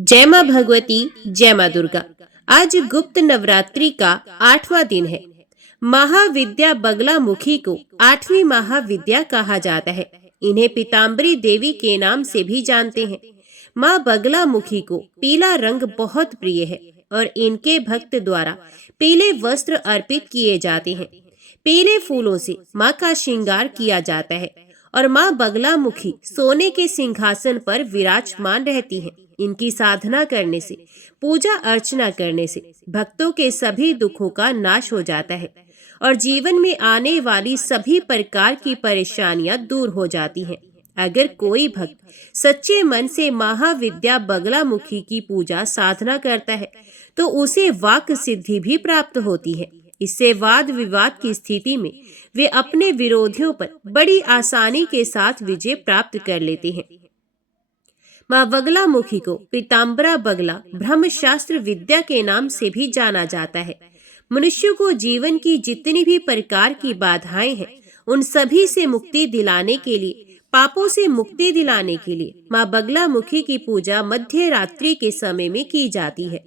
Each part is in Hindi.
जय माँ भगवती, जय माँ दुर्गा। आज गुप्त नवरात्रि का 8वां दिन है। महाविद्या बगलामुखी को 8वीं महाविद्या कहा जाता है। इन्हें पीताम्बरी देवी के नाम से भी जानते हैं। माँ बगलामुखी को पीला रंग बहुत प्रिय है और इनके भक्त द्वारा पीले वस्त्र अर्पित किए जाते हैं। पीले फूलों से माँ का श्रृंगार किया जाता है और माँ बगलामुखी सोने के सिंहासन पर विराजमान रहती हैं। इनकी साधना करने से, पूजा अर्चना करने से भक्तों के सभी दुखों का नाश हो जाता है और जीवन में आने वाली सभी प्रकार की परेशानियां दूर हो जाती हैं। अगर कोई भक्त सच्चे मन से महाविद्या बगलामुखी की पूजा साधना करता है तो उसे वाक सिद्धि भी प्राप्त होती है। इससे वाद विवाद की स्थिति में वे अपने विरोधियों पर बड़ी आसानी के साथ विजय प्राप्त कर लेते हैं। माँ बगलामुखी को पीताम्बरा बगला ब्रह्मशास्त्र विद्या के नाम से भी जाना जाता है। मनुष्य को जीवन की जितनी भी प्रकार की बाधाएं हैं, उन सभी से मुक्ति दिलाने के लिए, पापों से मुक्ति दिलाने के लिए माँ बगलामुखी की पूजा मध्य रात्रि के समय में की जाती है।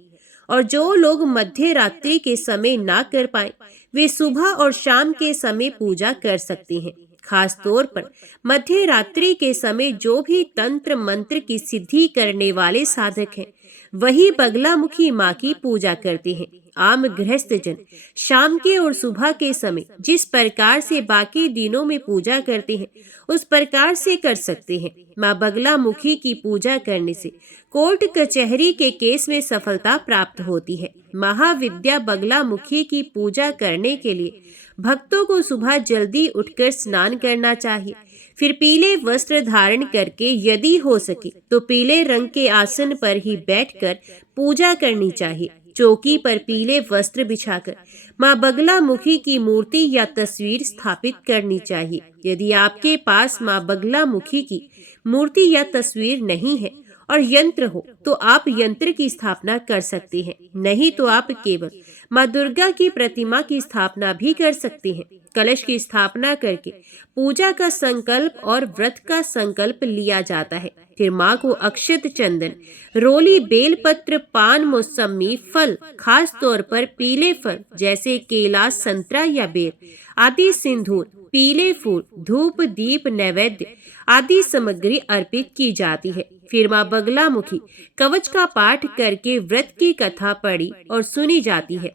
और जो लोग मध्य रात्रि के समय ना कर पाए, वे सुबह और शाम के समय पूजा कर सकते हैं। खास तौर पर मध्य रात्रि के समय जो भी तंत्र मंत्र की सिद्धि करने वाले साधक हैं, वही बगलामुखी माँ की पूजा करते हैं। आम गृहस्थ जन शाम के और सुबह के समय जिस प्रकार से बाकी दिनों में पूजा करते हैं, उस प्रकार से कर सकते हैं। माँ बगलामुखी की पूजा करने से कोर्ट कचहरी के केस में सफलता प्राप्त होती है। महाविद्या बगलामुखी की पूजा करने के लिए भक्तों को सुबह जल्दी उठकर स्नान करना चाहिए। फिर पीले वस्त्र धारण करके यदि हो सके तो पीले रंग के आसन पर ही बैठकर पूजा करनी चाहिए। चौकी पर पीले वस्त्र बिछाकर माँ बगलामुखी की मूर्ति या तस्वीर स्थापित करनी चाहिए। यदि आपके पास माँ बगलामुखी की मूर्ति या तस्वीर नहीं है और यंत्र हो तो आप यंत्र की स्थापना कर सकते हैं, नहीं तो आप केवल माँ दुर्गा की प्रतिमा की स्थापना भी कर सकते हैं। कलश की स्थापना करके पूजा का संकल्प और व्रत का संकल्प लिया जाता है। फिर माँ को अक्षत, चंदन, रोली, बेलपत्र, पान, मौसमी फल, खास तौर पर पीले फल जैसे केला, संतरा या बेर आदि, सिंदूर, पीले फूल, धूप, दीप, नैवेद्य आदि सामग्री अर्पित की जाती है। फिर माँ बगलामुखी कवच का पाठ करके व्रत की कथा पढ़ी और सुनी जाती है।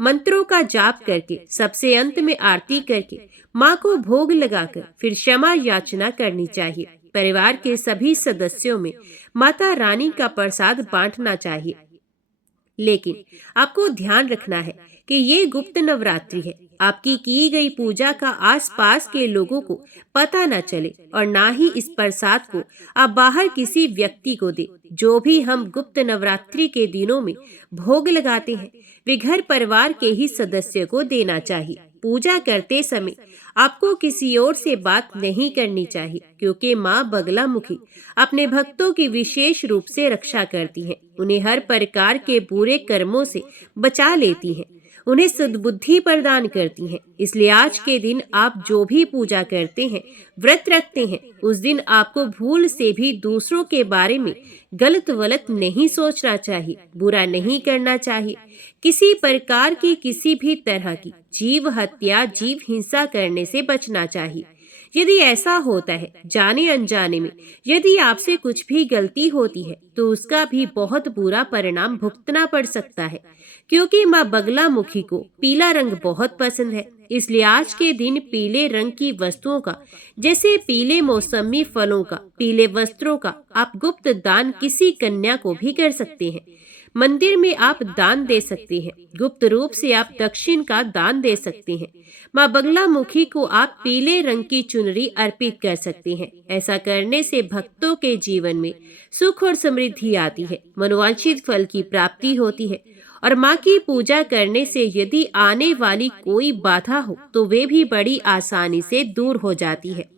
मंत्रों का जाप करके सबसे अंत में आरती करके माँ को भोग लगाकर फिर क्षमा याचना करनी चाहिए। परिवार के सभी सदस्यों में माता रानी का प्रसाद बांटना चाहिए। लेकिन आपको ध्यान रखना है कि ये गुप्त नवरात्रि है। आपकी की गई पूजा का आसपास के लोगों को पता न चले और ना ही इस प्रसाद को आप बाहर किसी व्यक्ति को दे। जो भी हम गुप्त नवरात्रि के दिनों में भोग लगाते हैं, वे घर परिवार के ही सदस्य को देना चाहिए। पूजा करते समय आपको किसी और से बात नहीं करनी चाहिए, क्योंकि माँ बगलामुखी अपने भक्तों की विशेष रूप से रक्षा करती हैं। उन्हें हर प्रकार के बुरे कर्मों से बचा लेती हैं, उन्हें सद्बुद्धि प्रदान करती हैं। इसलिए आज के दिन आप जो भी पूजा करते हैं, व्रत रखते हैं, उस दिन आपको भूल से भी दूसरों के बारे में गलत वलत नहीं सोचना चाहिए, बुरा नहीं करना चाहिए। किसी प्रकार की किसी भी तरह की जीव हत्या, जीव हिंसा करने से बचना चाहिए। यदि ऐसा होता है, जाने अनजाने में यदि आपसे कुछ भी गलती होती है, तो उसका भी बहुत बुरा परिणाम भुगतना पड़ सकता है। क्योंकि माँ बगलामुखी को पीला रंग बहुत पसंद है, इसलिए आज के दिन पीले रंग की वस्तुओं का, जैसे पीले मौसमी फलों का, पीले वस्त्रों का आप गुप्त दान किसी कन्या को भी कर सकते हैं। मंदिर में आप दान दे सकते हैं। गुप्त रूप से आप दक्षिण का दान दे सकते हैं। माँ बगलामुखी को आप पीले रंग की चुनरी अर्पित कर सकते हैं। ऐसा करने से भक्तों के जीवन में सुख और समृद्धि आती है, मनोवांछित फल की प्राप्ति होती है और माँ की पूजा करने से यदि आने वाली कोई बाधा हो तो वे भी बड़ी आसानी से दूर हो जाती है।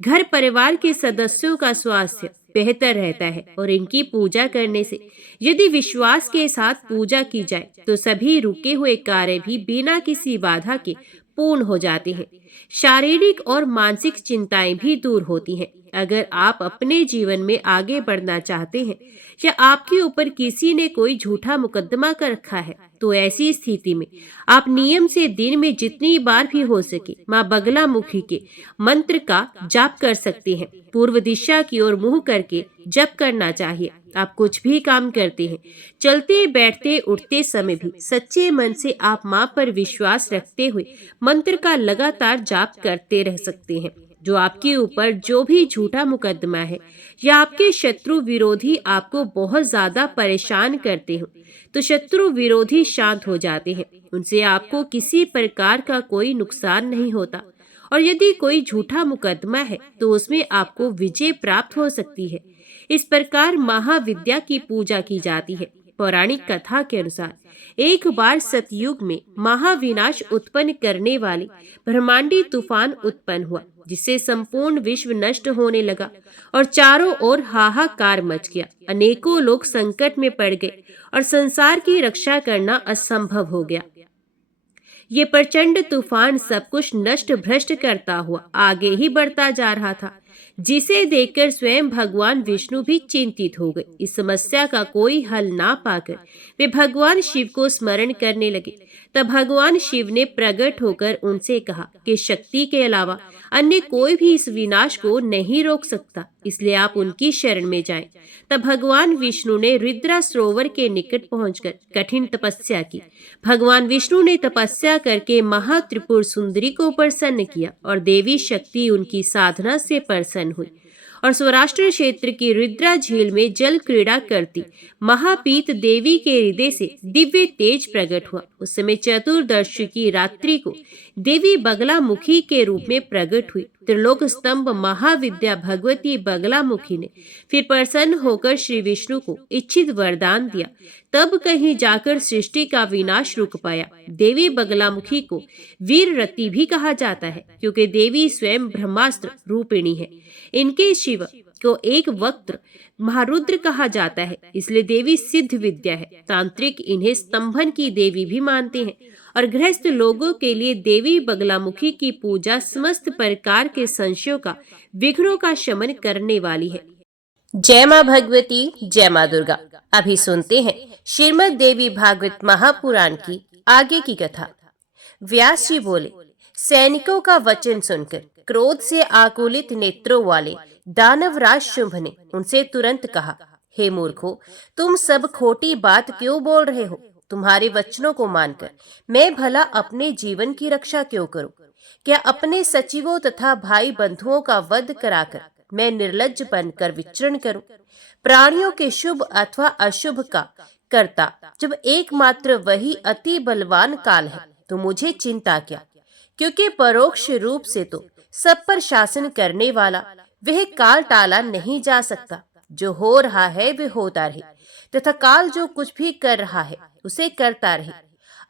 घर परिवार के सदस्यों का स्वास्थ्य बेहतर रहता है और इनकी पूजा करने से यदि विश्वास के साथ पूजा की जाए तो सभी रुके हुए कार्य भी बिना किसी बाधा के पूर्ण हो जाते हैं। शारीरिक और मानसिक चिंताएं भी दूर होती हैं। अगर आप अपने जीवन में आगे बढ़ना चाहते हैं या आपके ऊपर किसी ने कोई झूठा मुकदमा कर रखा है, तो ऐसी स्थिति में आप नियम से दिन में जितनी बार भी हो सके माँ बगलामुखी के मंत्र का जाप कर सकते हैं। पूर्व दिशा की ओर मुंह करके जप करना चाहिए। आप कुछ भी काम करते हैं, चलते बैठते उठते समय भी सच्चे मन से आप माँ पर विश्वास रखते हुए मंत्र का लगातार जाप करते रह सकते हैं। जो आपके ऊपर जो भी झूठा मुकदमा है या आपके शत्रु विरोधी आपको बहुत ज्यादा परेशान करते हो, तो शत्रु विरोधी शांत हो जाते हैं। उनसे आपको किसी प्रकार का कोई नुकसान नहीं होता और यदि कोई झूठा मुकदमा है तो उसमें आपको विजय प्राप्त हो सकती है। इस प्रकार महाविद्या की पूजा की जाती है। पौराणिक कथा के अनुसार एक बार सतयुग में महाविनाश उत्पन्न करने वाले ब्रह्मांडी तूफान उत्पन्न हुआ, जिससे संपूर्ण विश्व नष्ट होने लगा और चारों ओर हाहाकार मच गया। अनेकों लोग संकट में पड़ गए और संसार की रक्षा करना असंभव हो गया। ये प्रचंड तूफान सब कुछ नष्ट भ्रष्ट करता हुआ आगे ही बढ़ता जा रहा था, जिसे देखकर स्वयं भगवान विष्णु भी चिंतित हो गए। इस समस्या का कोई हल ना पाकर वे भगवान शिव को स्मरण करने लगे। तब भगवान शिव ने प्रकट होकर उनसे कहा कि शक्ति के अलावा अन्य कोई भी इस विनाश को नहीं रोक सकता, इसलिए आप उनकी शरण में जाएं। तब भगवान विष्णु ने रुद्रा सरोवर के निकट पहुंचकर कठिन तपस्या की। भगवान विष्णु ने तपस्या करके महात्रिपुर सुंदरी को प्रसन्न किया और देवी शक्ति उनकी साधना से प्रसन्न हुई और सौराष्ट्र क्षेत्र की रुद्रा झील में जल क्रीड़ा करती महापीत देवी के हृदय से दिव्य तेज प्रकट हुआ। उस समय चतुर्दशी की रात्रि को देवी बगलामुखी के रूप में प्रकट हुई। त्रिलोक स्तंभ महाविद्या भगवती बगलामुखी ने फिर प्रसन्न होकर श्री विष्णु को इच्छित वरदान दिया। तब कहीं जाकर सृष्टि का विनाश रुक पाया। देवी बगलामुखी को वीर रति भी कहा जाता है, क्योंकि देवी स्वयं ब्रह्मास्त्र रूपिणी है। इनके शिव को एक वक्त्र महारुद्र कहा जाता है, इसलिए देवी सिद्ध विद्या है। तांत्रिक इन्हें स्तंभन की देवी भी मानते हैं और गृहस्थ लोगों के लिए देवी बगलामुखी की पूजा समस्त प्रकार के संशयों का, विघ्नों का शमन करने वाली है। जय मां भगवती, जय मां दुर्गा। अभी सुनते हैं श्रीमद् देवी भागवत महापुराण की आगे की कथा। व्यास जी बोले, सैनिकों का वचन सुनकर क्रोध से आकुलित नेत्रों वाले दानवराज शुंभ ने उनसे तुरंत कहा, हे मूर्खों, तुम सब खोटी बात क्यों बोल रहे हो? तुम्हारे वचनों को मानकर मैं भला अपने जीवन की रक्षा क्यों करूं? क्या अपने सचिवों तथा भाई बंधुओं का वध कराकर मैं निर्लज्ज बनकर विचरण करूं? प्राणियों के शुभ अथवा अशुभ का कर्ता जब एकमात्र वही अति बलवान काल है, तो मुझे चिंता क्या? क्योंकि परोक्ष रूप से तो सब पर शासन करने वाला वह काल टाला नहीं जा सकता। जो हो रहा है वह होता रहे, तथा काल जो कुछ भी कर रहा है उसे करता रहे।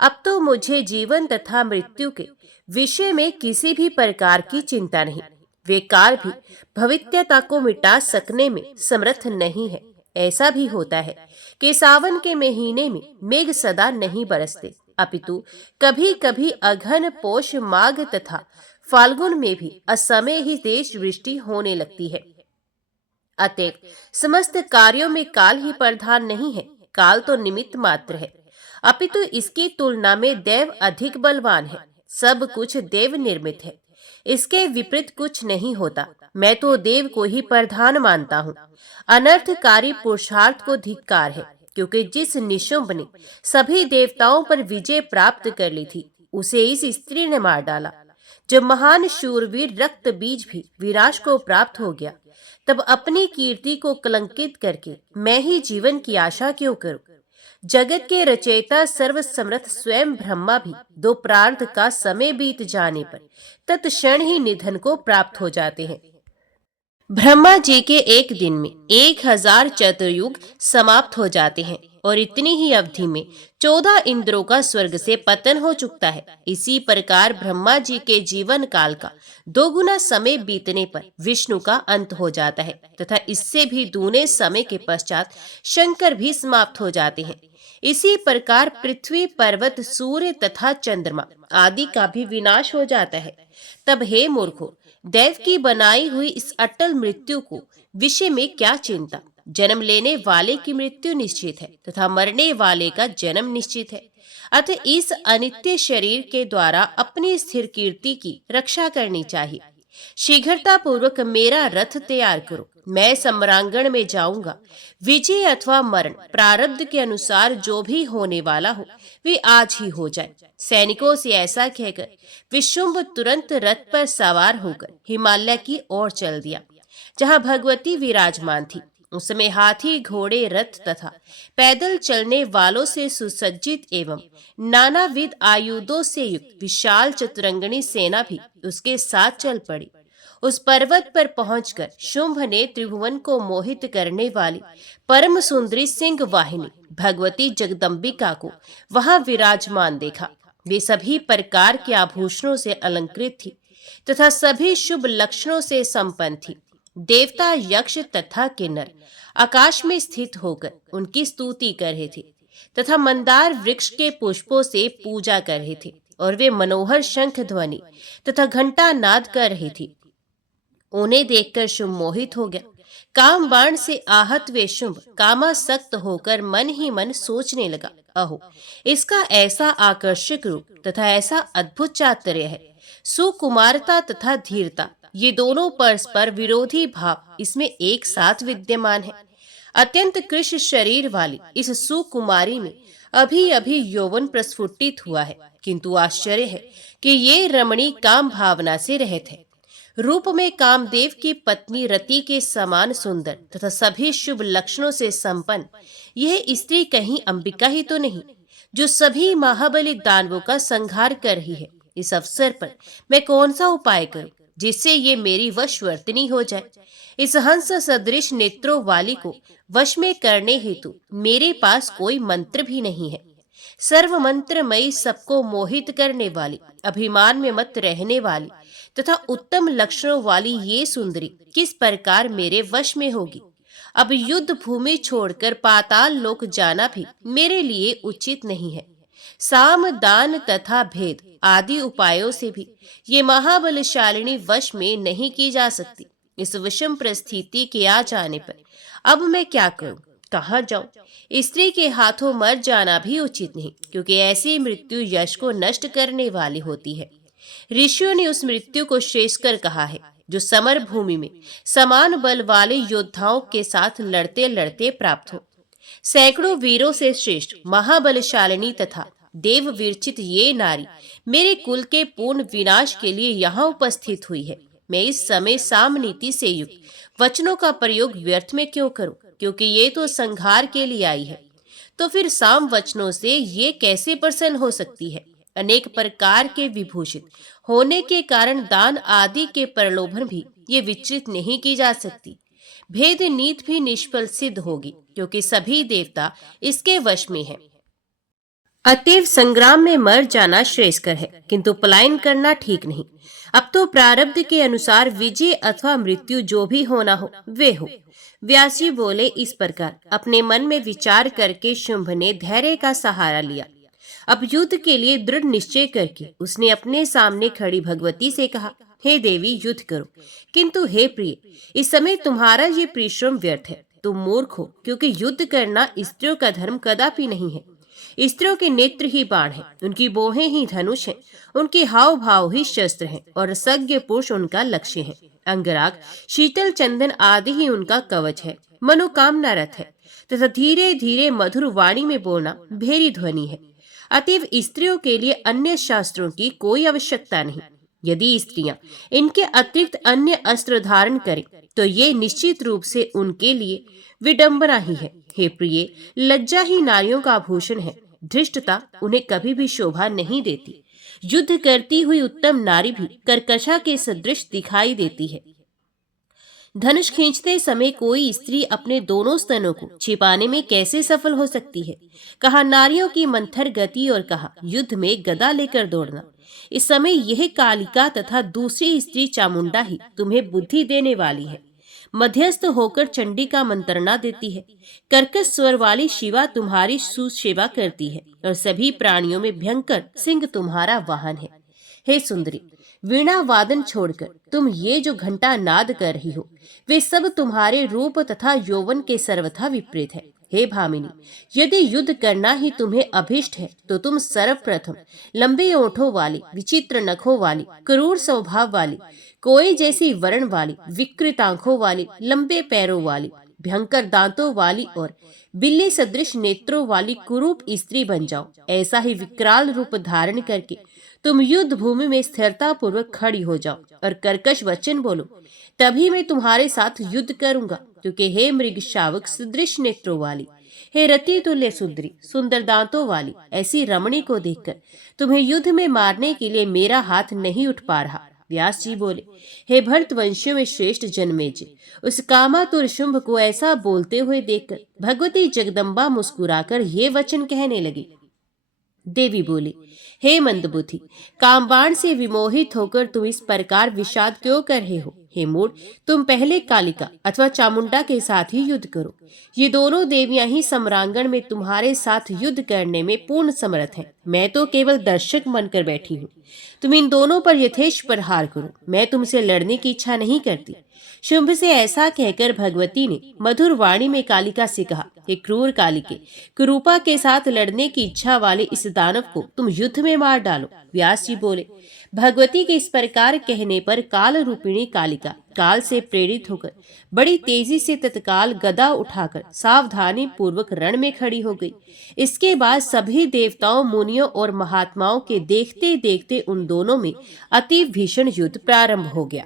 अब तो मुझे जीवन तथा मृत्यु के विषय में किसी भी प्रकार की चिंता नहीं। वे काल भी भविष्यता को मिटा सकने में समर्थ नहीं है। ऐसा भी होता है कि सावन के महीने में मेघ सदा नहीं बरसते, अपितु कभी कभी अघन, पोष, माघ तथा फाल्गुन में भी असमय ही तेज वृष्टि होने लगती है। अतएव समस्त कार्यों में काल ही प्रधान नहीं है। काल तो निमित्त मात्र है, अपितु इसकी तुलना में देव अधिक बलवान है। सब कुछ देव निर्मित है, इसके विपरीत कुछ नहीं होता। मैं तो देव को ही प्रधान मानता हूँ। अनर्थकारी पुरुषार्थ को धिक्कार है, क्योंकि जिस निशुंभ ने सभी देवताओं पर विजय प्राप्त कर ली थी, उसे इस स्त्री ने मार डाला। जब महान शूरवीर रक्त बीज भी विनाश को प्राप्त हो गया, तब अपनी कीर्ति को कलंकित करके मैं ही जीवन की आशा क्यों करूं? जगत के रचयिता सर्वसमर्थ स्वयं ब्रह्मा भी दो प्रार्थ का समय बीत जाने पर तत्क्षण ही निधन को प्राप्त हो जाते हैं। ब्रह्मा जी के एक दिन में 1000 चतुर्युग समाप्त हो जाते हैं और इतनी ही अवधि में 14 इंद्रों का स्वर्ग से पतन हो चुकता है। इसी प्रकार ब्रह्मा जी के जीवन काल का 2 गुना समय बीतने पर विष्णु का अंत हो जाता है तथा इससे भी दूने समय के पश्चात शंकर भी समाप्त हो जाते हैं। इसी प्रकार पृथ्वी, पर्वत, सूर्य तथा चंद्रमा आदि का भी विनाश हो जाता है। तब हे मूर्खों, देव की बनाई हुई इस अटल मृत्यु को विषय में क्या चिंता। जन्म लेने वाले की मृत्यु निश्चित है तथा मरने वाले का जन्म निश्चित है। अतः इस अनित्य शरीर के द्वारा अपनी स्थिर कीर्ति की रक्षा करनी चाहिए। शीघ्रता पूर्वक मेरा रथ तैयार करो, मैं सम्रांगण में जाऊंगा। विजय अथवा मरण प्रारब्ध के अनुसार जो भी होने वाला हो वे आज ही हो जाए। सैनिकों से ऐसा कहकर विशुंभ तुरंत रथ पर सवार होकर हिमालय की ओर चल दिया, जहां भगवती विराजमान थी। उस समय हाथी, घोड़े, रथ तथा पैदल चलने वालों से सुसज्जित एवं नानाविध आयुधों से युक्त विशाल चतुरंगनी सेना भी उसके साथ चल पड़ी। उस पर्वत पर पहुंचकर शुंभ ने त्रिभुवन को मोहित करने वाली परम सुंदरी सिंह वाहिनी भगवती जगदम्बिका को वहां विराजमान देखा। वे सभी प्रकार के आभूषणों से अलंकृत थी तथा सभी शुभ लक्षणों से संपन्न थी। देवता, यक्ष तथा किन्नर आकाश में स्थित होकर उनकी स्तुति कर रहे थे तथा मंदार वृक्ष के पुष्पों से पूजा कर रहे थे और वे मनोहर शंख ध्वनि तथा घंटा नाद कर रही थी। उन्हें देखकर शुंभ मोहित हो गया। काम बाण से आहत वे शुंभ कामासक्त होकर मन ही मन सोचने लगा, अहो इसका ऐसा आकर्षक रूप तथा ऐसा अद्भुत चातुर्य है। सुकुमारता तथा धीरता ये दोनों परस्पर विरोधी भाव इसमें एक साथ विद्यमान है। अत्यंत कृश शरीर वाली इस सुकुमारी में अभी अभी यौवन प्रस्फुटित हुआ है, किंतु आश्चर्य है कि ये रमणी काम भावना से रहित है। रूप में कामदेव की पत्नी रति के समान सुंदर तथा सभी शुभ लक्षणों से संपन्न यह स्त्री कहीं अंबिका ही तो नहीं, जो सभी महाबली दानवों का संहार कर रही है। इस अवसर पर मैं कौन सा उपाय करूं जिससे ये मेरी वशवर्तिनी हो जाए। इस हंस सदृश नेत्रों वाली को वश में करने हेतु मेरे पास कोई मंत्र भी नहीं है। सर्व मंत्रमयी, सबको मोहित करने वाली, अभिमान में मत रहने वाली तथा उत्तम लक्षणों वाली ये सुंदरी किस प्रकार मेरे वश में होगी। अब युद्ध भूमि छोड़कर पाताल लोक जाना भी मेरे लिए उचित नहीं है। साम, दान तथा भेद आदि उपायों से भी ये महाबलशालिनी वश में नहीं की जा सकती। इस विषम परिस्थिति के आ जाने पर अब मैं क्या करूं, कहाँ जाऊं? स्त्री के हाथों मर जाना भी उचित नहीं, क्योंकि ऐसी मृत्यु यश को नष्ट करने वाली होती है। ऋषियों ने उस मृत्यु को श्रेष्ठकर कहा है जो समर भूमि में समान बल वाले योद्धाओं के साथ लड़ते लड़ते प्राप्त हो। सैकड़ों वीरों से श्रेष्ठ महाबलशालिनी तथा देव विरचित ये नारी मेरे कुल के पूर्ण विनाश के लिए यहाँ उपस्थित हुई है। मैं इस समय साम नीति से युक्त वचनों का प्रयोग व्यर्थ में क्यों करूं, क्योंकि ये तो संहार के लिए आई है। तो फिर साम वचनों से ये कैसे प्रसन्न हो सकती है? अनेक प्रकार के विभूषित होने के कारण दान आदि के प्रलोभन भी ये विचलित नहीं की जा सकती। भेद नीति भी निष्फल सिद्ध होगी, क्योंकि सभी देवता इसके वश में हैं। अतएव संग्राम में मर जाना श्रेयस्कर है, किंतु पलायन करना ठीक नहीं। अब तो प्रारब्ध के अनुसार विजय अथवा मृत्यु जो भी होना हो वे हो। व्यास जी बोले इस प्रकार अपने मन में विचार करके शुंभ ने धैर्य का सहारा लिया। अब युद्ध के लिए दृढ़ निश्चय करके उसने अपने सामने खड़ी भगवती से कहा, हे देवी युद्ध करो, किंतु हे प्रिय इस समय तुम्हारा ये परिश्रम व्यर्थ है। तुम मूर्ख हो, क्योंकि युद्ध करना स्त्रियों का धर्म कदापि नहीं है। स्त्रियों के नेत्र ही बाण हैं, उनकी बोहें ही धनुष हैं, उनके हाव भाव ही शस्त्र हैं और सज्ञ पुरुष उनका लक्ष्य है। अंगराग, शीतल चंदन आदि ही उनका कवच है। मनोकामना रथ है तथा धीरे धीरे मधुर वाणी में बोलना भेरी ध्वनि है। अतएव स्त्रियों के लिए अन्य शास्त्रों की कोई आवश्यकता नहीं। यदि स्त्रियां इनके अतिरिक्त अन्य अस्त्र धारण करें तो ये निश्चित रूप से उनके लिए विडंबना ही है। हे प्रिय, लज्जा ही नारियों का आभूषण है, धृष्टता उन्हें कभी भी शोभा नहीं देती। युद्ध करती हुई उत्तम नारी भी कर्कशा के सदृश दिखाई देती है। धनुष खींचते समय कोई स्त्री अपने दोनों स्तनों को छिपाने में कैसे सफल हो सकती है? कहा नारियों की मंथर गति और कहा युद्ध में गदा लेकर दौड़ना। इस समय यह कालिका तथा दूसरी स्त्री चामुंडा ही तुम्हें बुद्धि देने वाली है। मध्यस्थ होकर चंडी का मंत्रणा देती है। कर्कश स्वर वाली शिवा तुम्हारी सुसेवा करती है और सभी प्राणियों में भयंकर सिंह तुम्हारा वाहन है। हे सुंदरी, वीणा वादन छोड़कर तुम ये जो घंटा नाद कर रही हो, वे सब तुम्हारे रूप तथा यौवन के सर्वथा विपरीत है। हे भामिनी, यदि युद्ध करना ही तुम्हें अभिष्ट है तो तुम सर्वप्रथम लंबे ओठों वाली, विचित्र नखों वाली, क्रूर स्वभाव वाली, कोई जैसी वर्ण वाली, विकृत आंखों वाली, लंबे पैरों वाली, भयंकर दांतों वाली और बिल्ली सदृश नेत्रों वाली कुरूप स्त्री बन जाओ। ऐसा ही विकराल रूप धारण करके तुम युद्ध भूमि में स्थिरता पूर्वक खड़ी हो जाओ और कर्कश वचन बोलो, तभी मैं तुम्हारे साथ युद्ध करूंगा। क्योंकि हे मृग शावक सदृश नेत्रों वाली, हे रति तुल्य सुंदरी, सुंदर दांतों वाली ऐसी रमणी को देखकर तुम्हें युद्ध में मारने के लिए मेरा हाथ नहीं उठ पा रहा। व्यास जी बोले, हे भरतवंशियों में श्रेष्ठ जन्मेजय, उस कामातुर शुंभ को ऐसा बोलते हुए देखकर भगवती जगदम्बा मुस्कुराकर ये वचन कहने लगी। देवी बोली, हे मंदबुद्धि, कामबाण से विमोहित होकर तुम इस प्रकार विषाद क्यों कर रहे हो? हे मूढ़, तुम पहले कालिका अथवा चामुंडा के साथ ही युद्ध करो। ये दोनों देवियां ही सम्रांगण में तुम्हारे साथ युद्ध करने में पूर्ण समर्थ हैं। मैं तो केवल दर्शक बनकर बैठी हूँ। तुम इन दोनों पर यथेष्ट प्रहार करो, मैं तुमसे लड़ने की इच्छा नहीं करती। शुंभ से ऐसा कहकर भगवती ने मधुर वाणी में कालिका से कहा, हे क्रूर कालिके, कुरूपा के साथ लड़ने की इच्छा वाले इस दानव को तुम युद्ध में मार डालो। व्यास जी बोले, भगवती के इस प्रकार कहने पर काल रूपिणी कालिका काल से प्रेरित होकर बड़ी तेजी से तत्काल गदा उठाकर सावधानी पूर्वक रण में खड़ी हो गई। इसके बाद सभी देवताओं, मुनियों और महात्माओं के देखते देखते उन दोनों में अति भीषण युद्ध प्रारंभ हो गया।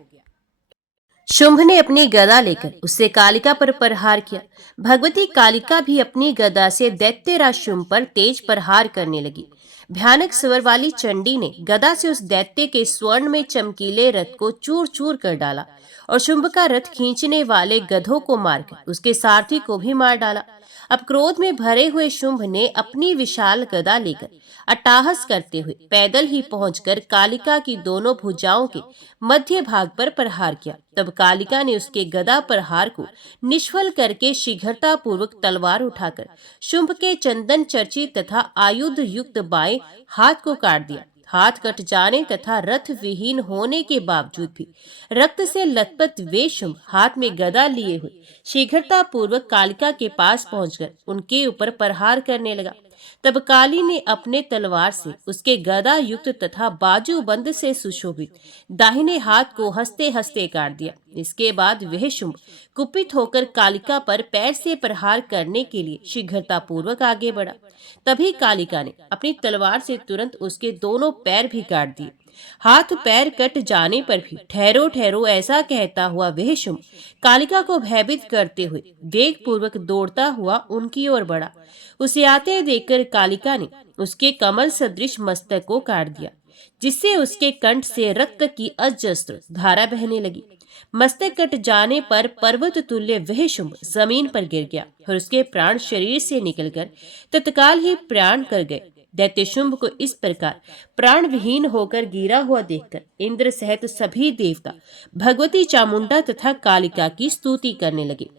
शुंभ ने अपनी गदा लेकर उससे कालिका पर प्रहार किया। भगवती कालिका भी अपनी गदा से दैत्यराज शुंभ पर तेज प्रहार करने लगी। भयानक स्वर वाली चंडी ने गदा से उस दैत्य के स्वर्ण में चमकीले रथ को चूर चूर कर डाला और शुंभ का रथ खींचने वाले गधों को मारकर उसके सारथी को भी मार डाला। अब क्रोध में भरे हुए शुंभ ने अपनी विशाल गदा लेकर अट्टहास करते हुए पैदल ही पहुंचकर कालिका की दोनों भुजाओं के मध्य भाग पर प्रहार किया। तब कालिका ने उसके गदा प्रहार को निष्फल करके शीघ्रता पूर्वक तलवार उठाकर शुंभ के चंदन चर्चित तथा आयुध युक्त बाएं हाथ को काट दिया। हाथ कट जाने तथा रथ विहीन होने के बावजूद भी रक्त से लथपथ वे शुंभ हाथ में गदा लिए हुए शीघ्रता पूर्वक कालिका के पास पहुंचकर उनके ऊपर प्रहार करने लगा। तब काली ने अपने तलवार से उसके गदा युक्त तथा बाजूबंद से सुशोभित दाहिने हाथ को हंसते हंसते काट दिया। इसके बाद वह शुंभ कुपित होकर कालिका पर पैर से प्रहार करने के लिए शीघ्रता पूर्वक आगे बढ़ा। तभी कालिका ने अपनी तलवार से तुरंत उसके दोनों पैर भी काट दिए। हाथ पैर कट जाने पर भी ठहरो ठहरो ऐसा कहता हुआ वह शुंभ कालिका को भयभीत करते हुए वेग पूर्वक दौड़ता हुआ उनकी ओर बढ़ा। उसे आते देखकर कालिका ने उसके कमल सदृश मस्तक को काट दिया, जिससे उसके कंठ से रक्त की अजस्त्र धारा बहने लगी। मस्तक कट जाने पर पर्वत तुल्य वह शुंभ जमीन पर गिर गया और उसके प्राण शरीर से निकलकर तत्काल ही प्राण कर गए। दैत्य शुंभ को इस प्रकार प्राण विहीन होकर गिरा हुआ देखकर इंद्र सहित सभी देवता भगवती चामुंडा तथा कालिका की स्तुति करने लगे।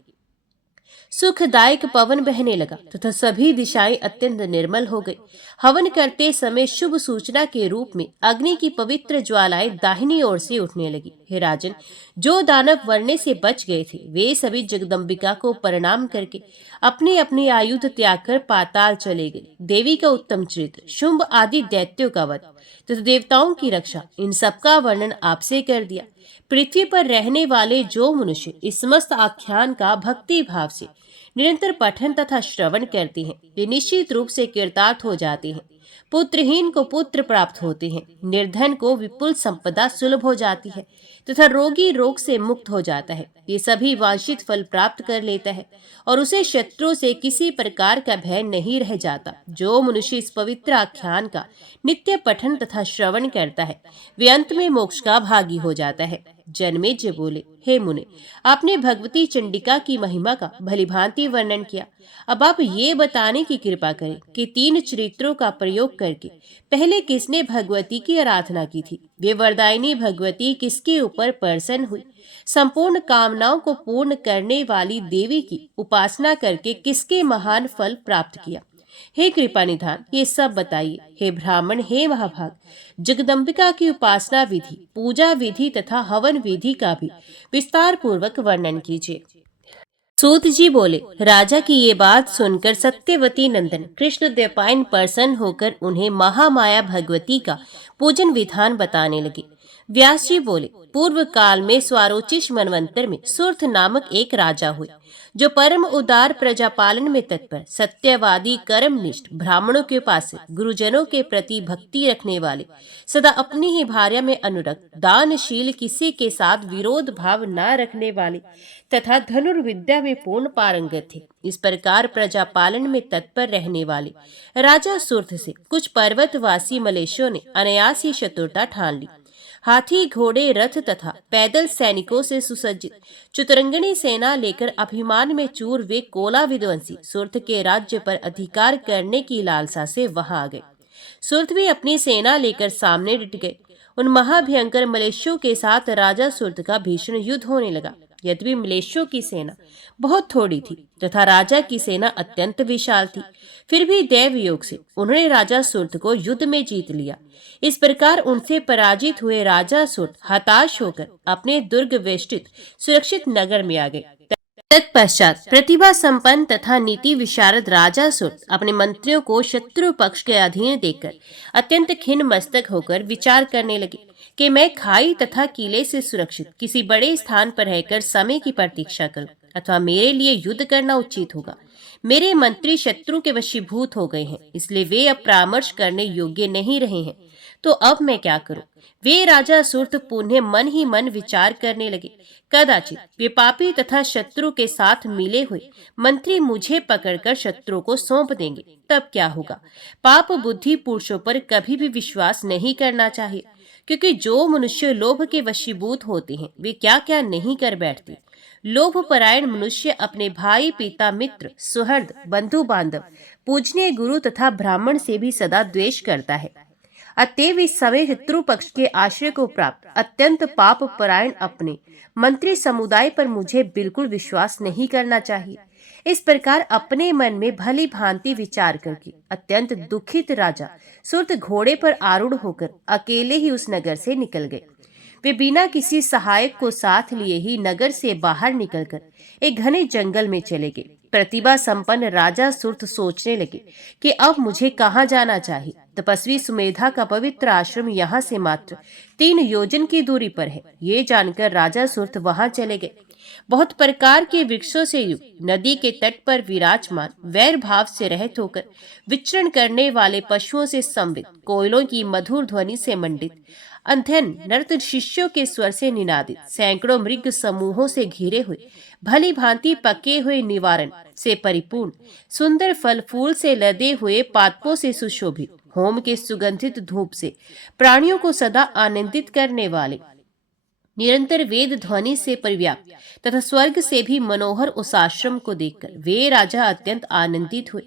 सुखदायक पवन बहने लगा तथा सभी दिशाएं अत्यंत निर्मल हो गई। हवन करते समय शुभ सूचना के रूप में अग्नि की पवित्र ज्वालाएं दाहिनी ओर से उठने लगी। हे राजन, जो दानव मरने से बच गए थे वे सभी जगदम्बिका को प्रणाम करके अपने अपने आयुध त्याग कर पाताल चले गए। देवी का उत्तम चरित्र, शुंभ आदि दैत्यों का वध तथा देवताओं की रक्षा, इन सबका वर्णन आपसे कर दिया। पृथ्वी पर रहने वाले जो मनुष्य इस समस्त आख्यान का भक्ति भाव से निरंतर पठन तथा श्रवण करते हैं वे निश्चित रूप से कृतार्थ हो जाते हैं। पुत्रहीन को पुत्र प्राप्त होते हैं, निर्धन को विपुल संपदा सुलभ हो जाती है तथा रोगी रोग से मुक्त हो जाता है। ये सभी वांछित फल प्राप्त कर लेता है और उसे शत्रु से किसी प्रकार का भय नहीं रह जाता। जो मनुष्य इस पवित्र आख्यान का नित्य पठन तथा श्रवण करता है वे अंत में मोक्ष का भागी हो जाता है। जन्मेजय बोले, हे मुने, आपने भगवती चंडिका की महिमा का भलीभांति वर्णन किया। अब आप ये बताने की कृपा करें कि 3 चरित्रों का प्रयोग करके पहले किसने भगवती की आराधना की थी? वे वरदायिनी भगवती किसके ऊपर प्रसन्न हुई? संपूर्ण कामनाओं को पूर्ण करने वाली देवी की उपासना करके किसके महान फल प्राप्त किया? हे कृपा निधान, ये सब बताइए। हे ब्राह्मण, हे महाभाग, जगदम्बिका की उपासना विधि, पूजा विधि तथा हवन विधि का भी विस्तार पूर्वक वर्णन कीजिए। सूत जी बोले, राजा की ये बात सुनकर सत्यवती नंदन कृष्ण द्वैपायन प्रसन्न होकर उन्हें महामाया भगवती का पूजन विधान बताने लगे। व्यास जी बोले, पूर्व काल में स्वारोचिष मनवंतर में सुर्थ नामक एक राजा हुए, जो परम उदार प्रजापालन में तत्पर, सत्यवादी, कर्मनिष्ठ, ब्राह्मणों के पास गुरुजनों के प्रति भक्ति रखने वाले, सदा अपनी ही भार्या में अनुरक्त, दानशील, किसी के साथ विरोध भाव न रखने वाले तथा धनुर्विद्या में पूर्ण पारंगत थे। इस प्रकार प्रजापालन में तत्पर रहने वाले राजा सुर्थ से कुछ पर्वतवासी मलेशियों ने अनायास ही शत्रुता ठान ली। हाथी, घोड़े, रथ तथा पैदल सैनिकों से सुसज्जित चतुरंगिणी सेना लेकर अभिमान में चूर वे कोला विध्वंसी सुर्थ के राज्य पर अधिकार करने की लालसा से वहां आ गए। सुर्थ भी अपनी सेना लेकर सामने डट गए। उन महाभयंकर मलेशियों के साथ राजा सुर्थ का भीषण युद्ध होने लगा। यद्यपि मलेशियों की सेना बहुत थोड़ी थी तथा राजा की सेना अत्यंत विशाल थी, फिर भी दैव योग से उन्होंने राजा सुर्थ को युद्ध में जीत लिया। इस प्रकार उनसे पराजित हुए राजा सुर्थ हताश होकर अपने दुर्ग वेष्टित सुरक्षित नगर में आ गए। तत्पश्चात प्रतिभा संपन्न तथा नीति विशारद राजा सुर्थ अपने मंत्रियों को शत्रु पक्ष के अधीन देखकर अत्यंत खिन्न मस्तक होकर विचार करने लगे कि मैं खाई तथा किले से सुरक्षित किसी बड़े स्थान पर रहकर समय की प्रतीक्षा करूं, अथवा मेरे लिए युद्ध करना उचित होगा। मेरे मंत्री शत्रु के वशीभूत हो गए हैं, इसलिए वे अब परामर्श करने योग्य नहीं रहे हैं। तो अब मैं क्या करूं? वे राजा सुर्थ पुनः मन ही मन विचार करने लगे। कदाचित वे पापी तथा शत्रु के साथ मिले हुए मंत्री मुझे पकड़कर शत्रु को सौंप देंगे, तब क्या होगा? पाप बुद्धि पुरुषों पर कभी भी विश्वास नहीं करना चाहिए, क्योंकि जो मनुष्य लोभ के वशीभूत होते हैं वे क्या क्या नहीं कर बैठते। लोभ परायण मनुष्य अपने भाई, पिता, मित्र, सुहृद, बंधु बांधव, पूजनीय गुरु तथा ब्राह्मण से भी सदा द्वेष करता है। अतएव इस समय शत्रु पक्ष के आश्रय को प्राप्त अत्यंत पाप परायण अपने मंत्री समुदाय पर मुझे बिल्कुल विश्वास नहीं करना चाहिए। इस प्रकार अपने मन में भली भांति विचार करके अत्यंत दुखित राजा सुर्थ घोड़े पर आरूढ़ होकर अकेले ही उस नगर से निकल गए। वे बिना किसी सहायक को साथ लिए ही नगर से बाहर निकलकर एक घने जंगल में चले गए। प्रतिभा संपन्न राजा सुर्थ सोचने लगे कि अब मुझे कहाँ जाना चाहिए। तपस्वी सुमेधा का पवित्र आश्रम यहाँ से मात्र 3 योजन की दूरी पर है। ये जानकर राजा सुर्थ वहां चले गए। बहुत प्रकार के वृक्षों से युक्त नदी के तट पर विराजमान, वैर भाव से रहित होकर विचरण करने वाले पशुओं से संवित, कोयलों की मधुर ध्वनि से मंडित, अध्ययन नर्त शिष्यों के स्वर से निनादित, सैकड़ों मृग समूहों से घिरे हुए, भली भांति पके हुए निवारण से परिपूर्ण, सुंदर फल फूल से लदे हुए पादपों से सुशोभित, होम के सुगंधित धूप से प्राणियों को सदा आनंदित करने वाले, निरंतर वेद ध्वनि से परिव्याप्त तथा स्वर्ग से भी मनोहर उस आश्रम को देखकर वे राजा अत्यंत आनंदित हुए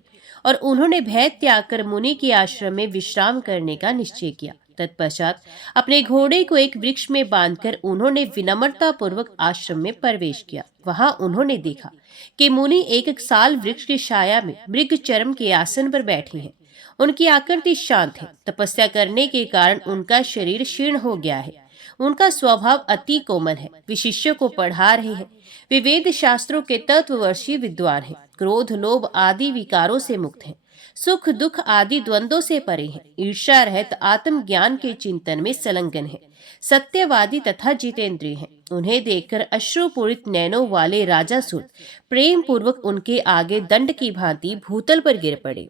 और उन्होंने भय त्याग कर मुनि के आश्रम में विश्राम करने का निश्चय किया। तत्पश्चात अपने घोड़े को एक वृक्ष में बांधकर उन्होंने विनम्रता पूर्वक आश्रम में प्रवेश किया। वहां उन्होंने देखा कि मुनि एक साल वृक्ष की छाया में मृग चर्म के आसन पर बैठे हैं। उनकी आकृति शांत है। तपस्या करने के कारण उनका शरीर क्षीण हो गया है। उनका स्वभाव अति कोमल है। वे शिष्य को पढ़ा रहे हैं। वे वेद शास्त्रों के तत्ववर्षी विद्वान हैं। क्रोध, लोभ आदि विकारों से मुक्त हैं। सुख दुख आदि द्वंद्वों से परे हैं। ईर्ष्या रहित आत्मज्ञान के चिंतन में संलग्न है। सत्यवादी तथा जितेंद्रिय हैं। उन्हें देखकर अश्रुपूरित नैनों वाले राजा सुर्थ प्रेम पूर्वक उनके आगे दंड की भांति भूतल पर गिर पड़े।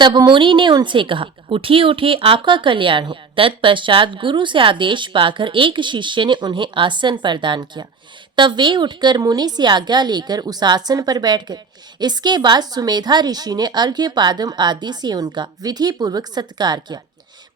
तब मुनि ने उनसे कहा, उठिए उठिए, आपका कल्याण हो। तत्पश्चात गुरु से आदेश पाकर एक शिष्य ने उन्हें आसन प्रदान किया। तब वे उठकर मुनि से आज्ञा लेकर उस आसन पर बैठ गए। इसके बाद सुमेधा ऋषि ने अर्घ्य पादम आदि से उनका विधि पूर्वक सत्कार किया।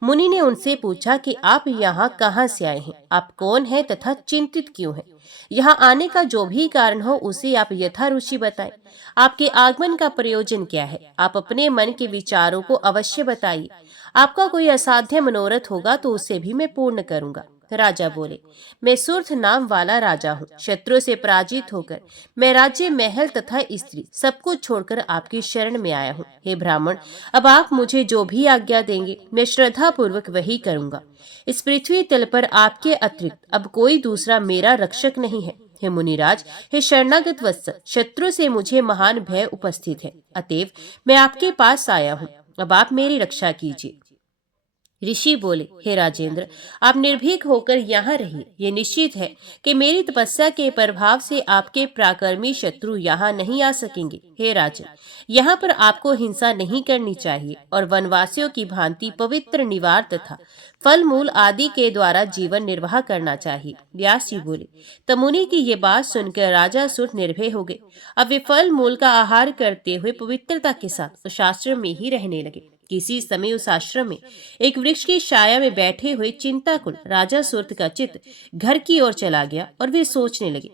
मुनि ने उनसे पूछा कि आप यहाँ कहाँ से आए हैं, आप कौन हैं तथा चिंतित क्यों हैं? यहाँ आने का जो भी कारण हो उसे आप यथारुचि बताएं। आपके आगमन का प्रयोजन क्या है? आप अपने मन के विचारों को अवश्य बताइए। आपका कोई असाध्य मनोरथ होगा तो उसे भी मैं पूर्ण करूंगा। राजा बोले, मैं सुर्थ नाम वाला राजा हूँ। शत्रु से पराजित होकर मैं राज्य, महल तथा स्त्री सब कुछ छोड़कर आपकी शरण में आया हूँ। हे ब्राह्मण, अब आप मुझे जो भी आज्ञा देंगे मैं श्रद्धा पूर्वक वही करूंगा। इस पृथ्वी तल पर आपके अतिरिक्त अब कोई दूसरा मेरा रक्षक नहीं है। हे मुनिराज, हे शरणागत वत्सल, शत्रु से मुझे महान भय उपस्थित है, अतएव मैं आपके पास आया हूँ। अब आप मेरी रक्षा कीजिए। ऋषि बोले, हे राजेंद्र, आप निर्भीक होकर यहाँ रहिए। ये निश्चित है कि मेरी तपस्या के प्रभाव से आपके पराक्रमी शत्रु यहाँ नहीं आ सकेंगे। हे राजन, यहाँ पर आपको हिंसा नहीं करनी चाहिए और वनवासियों की भांति पवित्र निवार तथा फल मूल आदि के द्वारा जीवन निर्वाह करना चाहिए। व्यास जी बोले, तब मुनि की ये बात सुनकर राजा सुर्थ निर्भय हो गए। अब वे फल मूल का आहार करते हुए पवित्रता के साथ उस आश्रम में ही रहने लगे। किसी समय उस आश्रम में एक वृक्ष की छाया में बैठे हुए चिंताकुल राजा सुर्थ का चित्त घर की ओर चला गया और वे सोचने लगे,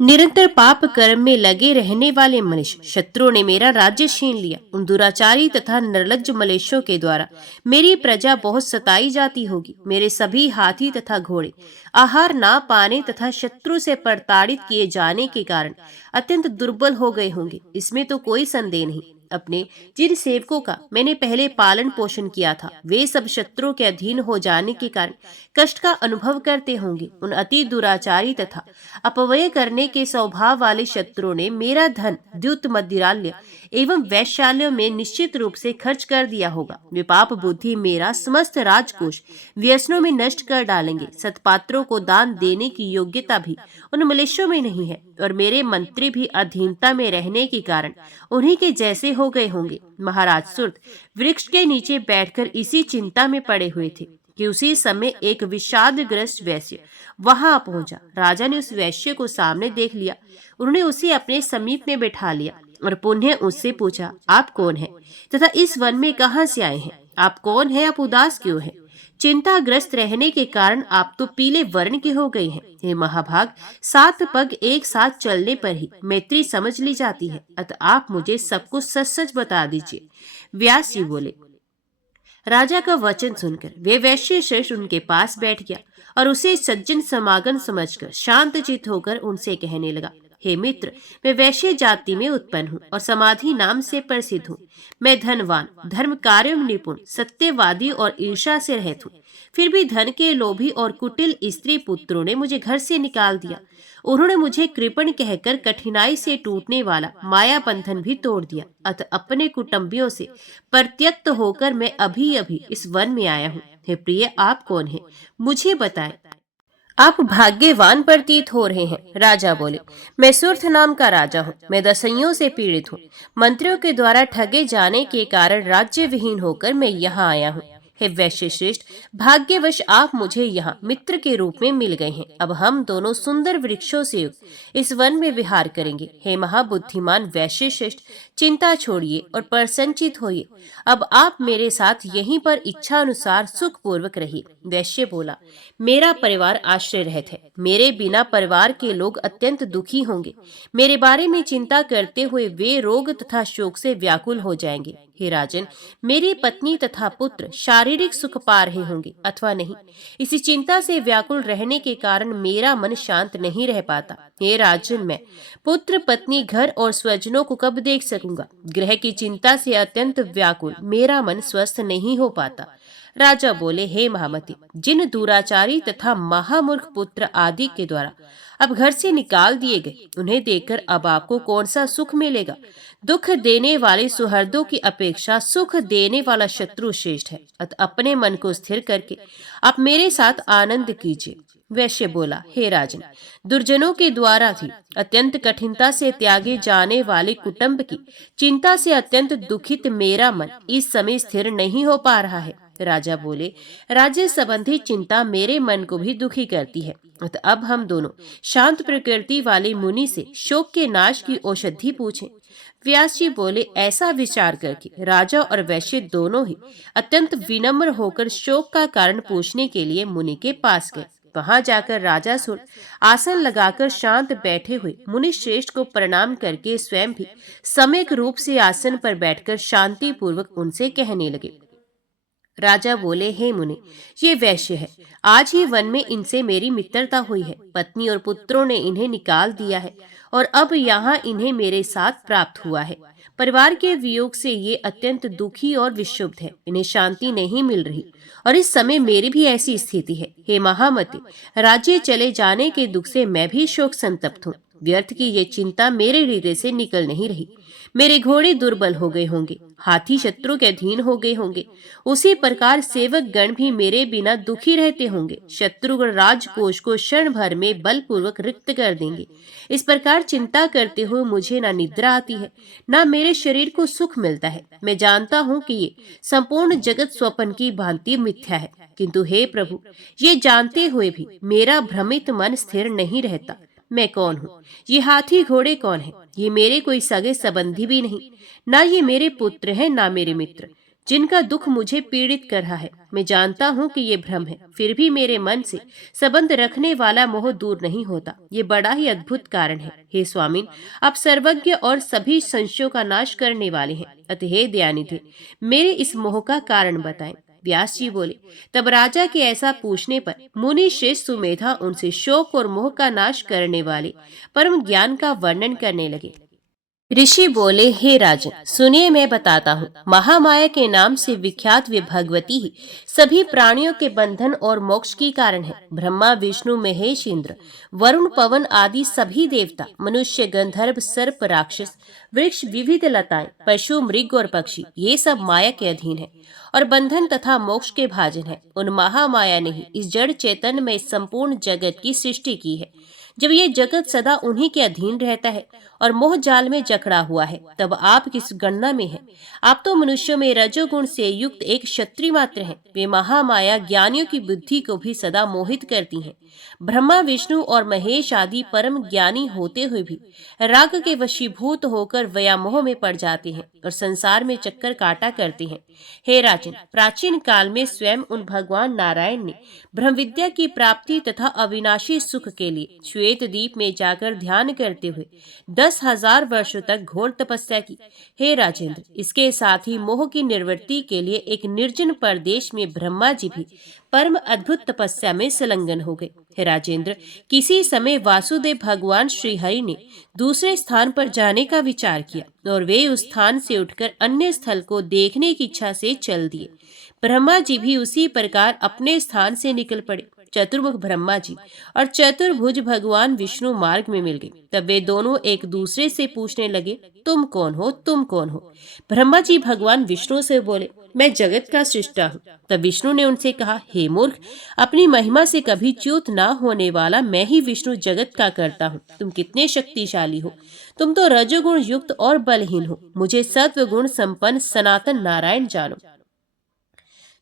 निरंतर पाप कर्म में लगे रहने वाले मनुष्य, शत्रुओं ने मेरा राज्य छीन लिया। उन दुराचारी तथा निर्लज्ज मलेच्छों के द्वारा मेरी प्रजा बहुत सताई जाती होगी। मेरे सभी हाथी तथा घोड़े आहार ना पाने तथा शत्रु से प्रताड़ित किए जाने के कारण अत्यंत दुर्बल हो गए होंगे, इसमें तो कोई संदेह नहीं। अपने जिन सेवकों का मैंने पहले पालन पोषण किया था, वे सब शत्रुओं के अधीन हो जाने के कारण कष्ट का अनुभव करते होंगे। उन अति दुराचारी तथा अपव्यय करने के स्वभाव वाले शत्रुओं ने मेरा धन द्युत मदिरालय एवं वैश्यालयों में निश्चित रूप से खर्च कर दिया होगा। वे पाप बुद्धि मेरा समस्त राजकोष व्यसनों में नष्ट कर डालेंगे। सत्पात्रों को दान देने की योग्यता भी उन मनुष्यों में नहीं है और मेरे मंत्री भी अधीनता में रहने के कारण उन्हीं के जैसे हो गए होंगे। महाराज सुर्थ वृक्ष के नीचे बैठकर इसी चिंता में पड़े हुए थे कि उसी समय एक विषादग्रस्त वैश्य वहां पहुंचा। राजा ने उस वैश्य को सामने देख लिया। उन्होंने उसे अपने समीप में बैठा लिया और पुनः उससे पूछा, आप कौन हैं तथा इस वन में कहां से आए हैं? आप कौन हैं? आप उदास क्यों हैं? चिंताग्रस्त रहने के कारण आप तो पीले वर्ण के हो गए हैं। हे महाभाग, 7 पग एक साथ चलने पर ही मैत्री समझ ली जाती है, अतः आप मुझे सब कुछ सच सच बता दीजिए। व्यास जी बोले, राजा का वचन सुनकर वे वैश्य श्रेष्ठ उनके पास बैठ गया और उसे सज्जन समागम समझकर शांत चित्त होकर उनसे कहने लगा, हे मित्र, मैं वैश्य जाति में उत्पन्न हूँ और समाधि नाम से प्रसिद्ध हूँ। मैं धनवान, धर्म कार्य में निपुण, सत्यवादी और ईर्ष्या से रहित हूँ। फिर भी धन के लोभी और कुटिल स्त्री पुत्रों ने मुझे घर से निकाल दिया। उन्होंने मुझे कृपण कहकर कठिनाई से टूटने वाला माया बंधन भी तोड़ दिया। अतः अपने कुटुंबियों से परित्यक्त होकर मैं अभी अभी इस वन में आया हूँ। हे प्रिय, आप कौन हैं? मुझे बताएं। आप भाग्यवान प्रतीत हो रहे हैं। राजा बोले, मैं सुर्थ नाम का राजा हूँ। मैं दसइयों से पीड़ित हूँ। मंत्रियों के द्वारा ठगे जाने के कारण राज्य विहीन होकर मैं यहाँ आया हूँ। हे वैश्य श्रेष्ठ, भाग्यवश आप मुझे यहाँ मित्र के रूप में मिल गए हैं। अब हम दोनों सुंदर वृक्षों से युक्त इस वन में विहार करेंगे। हे महाबुद्धिमान वैश्य श्रेष्ठ, चिंता छोड़िए और प्रसन्नचित होइए। अब आप मेरे साथ यहीं पर इच्छा अनुसार सुख पूर्वक रहिए। वैश्य बोला, मेरा परिवार आश्रय रहित है। मेरे बिना परिवार के लोग अत्यंत दुखी होंगे। मेरे बारे में चिंता करते हुए वे रोग तथा शोक से व्याकुल हो जाएंगे। हे राजन, मेरी पत्नी तथा पुत्र शारीरिक सुख पा रहे होंगे अथवा नहीं। इसी चिंता से व्याकुल रहने के कारण मेरा मन शांत नहीं रह पाता। हे राजन, मैं पुत्र, पत्नी, घर और स्वजनों को कब देख सकूंगा? ग्रह की चिंता से अत्यंत व्याकुल मेरा मन स्वस्थ नहीं हो पाता। राजा बोले, हे महामती, जिन दुराचारी तथा महामूर्ख पुत्र आदि के द्वारा अब घर से निकाल दिए गए, उन्हें देखकर अब आपको कौन सा सुख मिलेगा? दुख देने वाले सुहृदों की अपेक्षा सुख देने वाला शत्रु श्रेष्ठ है। अतः अपने मन को स्थिर करके आप मेरे साथ आनंद कीजिए। वैश्य बोला, हे राजन, दुर्जनों के द्वारा भी अत्यंत कठिनता से त्यागे जाने वाले कुटुंब की चिंता से अत्यंत दुखित मेरा मन इस समय स्थिर नहीं हो पा रहा है। राजा बोले, राज्य संबंधी चिंता मेरे मन को भी दुखी करती है। तो अब हम दोनों शांत प्रकृति वाले मुनि से शोक के नाश की औषधि पूछें। व्यास जी बोले, ऐसा विचार करके राजा और वैश्य दोनों ही अत्यंत विनम्र होकर शोक का कारण पूछने के लिए मुनि के पास गए। वहां जाकर राजा सुर्थ आसन लगाकर शांत बैठे हुए मुनि श्रेष्ठ को प्रणाम करके स्वयं भी सम्यक रूप से आसन पर बैठकर शांति पूर्वक उनसे कहने लगे, राजा बोले, हे मुनि, ये वैश्य है। आज ही वन में इनसे मेरी मित्रता हुई है। पत्नी और पुत्रों ने इन्हें निकाल दिया है और अब यहाँ इन्हें मेरे साथ प्राप्त हुआ है। परिवार के वियोग से ये अत्यंत दुखी और विक्षुब्ध है। इन्हें शांति नहीं मिल रही और इस समय मेरी भी ऐसी स्थिति है। हे महामते, राज्य चले जाने के दुख से मैं भी शोक संतप्त हूँ। व्यर्थ की ये चिंता मेरे हृदय से निकल नहीं रही। मेरे घोड़े दुर्बल हो गए होंगे, हाथी शत्रु के अधीन हो गए होंगे। उसी प्रकार सेवक गण भी मेरे बिना दुखी रहते होंगे। शत्रुगण राजकोष को क्षण भर में बलपूर्वक रिक्त कर देंगे। इस प्रकार चिंता करते हुए मुझे ना निद्रा आती है, ना मेरे शरीर को सुख मिलता है। मैं जानता हूँ कि ये संपूर्ण जगत स्वप्न की भांति मिथ्या है, किंतु हे प्रभु, ये जानते हुए भी मेरा भ्रमित मन स्थिर नहीं रहता। मैं कौन हूँ? ये हाथी घोड़े कौन है? ये मेरे कोई सगे संबंधी भी नहीं, ना ये मेरे पुत्र हैं, ना मेरे मित्र, जिनका दुख मुझे पीड़ित कर रहा है। मैं जानता हूँ कि ये भ्रम है, फिर भी मेरे मन से संबंध रखने वाला मोह दूर नहीं होता। ये बड़ा ही अद्भुत कारण है। हे स्वामिन, आप सर्वज्ञ और सभी संशयों का नाश करने वाले हैं। अतः हे दयानिधि, मेरे इस मोह का कारण बताएं। व्यास जी बोले, तब राजा के ऐसा पूछने पर मुनि श्रेष्ठ सुमेधा उनसे शोक और मोह का नाश करने वाले परम ज्ञान का वर्णन करने लगे। ऋषि बोले, हे राजन, सुनिए, मैं बताता हूँ। महामाया के नाम से विख्यात वे भगवती ही सभी प्राणियों के बंधन और मोक्ष की कारण है। ब्रह्मा, विष्णु, महेश, इंद्र, वरुण, पवन आदि सभी देवता, मनुष्य, गंधर्व, सर्प, राक्षस, वृक्ष, विविध लताएं, पशु, मृग और पक्षी, ये सब माया के अधीन है और बंधन तथा मोक्ष के भाजन है। उन महामाया ने ही इस जड़ चेतन में संपूर्ण जगत की सृष्टि की है। जब ये जगत सदा उन्हीं के अधीन रहता है और मोह जाल में जकड़ा हुआ है, तब आप किस गणना में हैं? आप तो मनुष्यों में रजोगुण से युक्त एक क्षत्रिय मात्र हैं। वे महामाया ज्ञानियों की बुद्धि को भी सदा मोहित करती हैं। ब्रह्मा, विष्णु और महेश आदि परम ज्ञानी होते हुए भी राग के वशीभूत होकर व्यामोह में पड़ जाते हैं और संसार में चक्कर काटा करते हैं। हे राजन, प्राचीन काल में स्वयं उन भगवान नारायण ने ब्रह्म विद्या की प्राप्ति तथा अविनाशी सुख के लिए श्वेत द्वीप में जाकर ध्यान करते हुए 10,000 वर्षों तक घोर तपस्या की। हे राजेंद्र, इसके साथ ही मोह की निवृत्ति के लिए एक निर्जन प्रदेश में ब्रह्मा जी भी परम अद्भुत तपस्या में संलग्न हो गए। हे राजेंद्र, किसी समय वासुदेव भगवान श्री हरि ने दूसरे स्थान पर जाने का विचार किया और वे उस स्थान से उठकर अन्य स्थल को देखने की इच्छा से चल दिए। ब्रह्मा जी भी उसी प्रकार अपने स्थान से निकल पड़े। चतुर्मुख ब्रह्मा जी और चतुर्भुज भगवान विष्णु मार्ग में मिल गए। तब वे दोनों एक दूसरे से पूछने लगे, तुम कौन हो, तुम कौन हो? ब्रह्मा जी भगवान विष्णु से बोले, मैं जगत का सृष्टा हूँ। तब विष्णु ने उनसे कहा, हे मूर्ख, अपनी महिमा से कभी च्युत ना होने वाला मैं ही विष्णु जगत का करता हूँ। तुम कितने शक्तिशाली हो! तुम तो रजोगुण युक्त और बलहीन हो। मुझे सत्व गुण संपन्न सनातन नारायण जानो।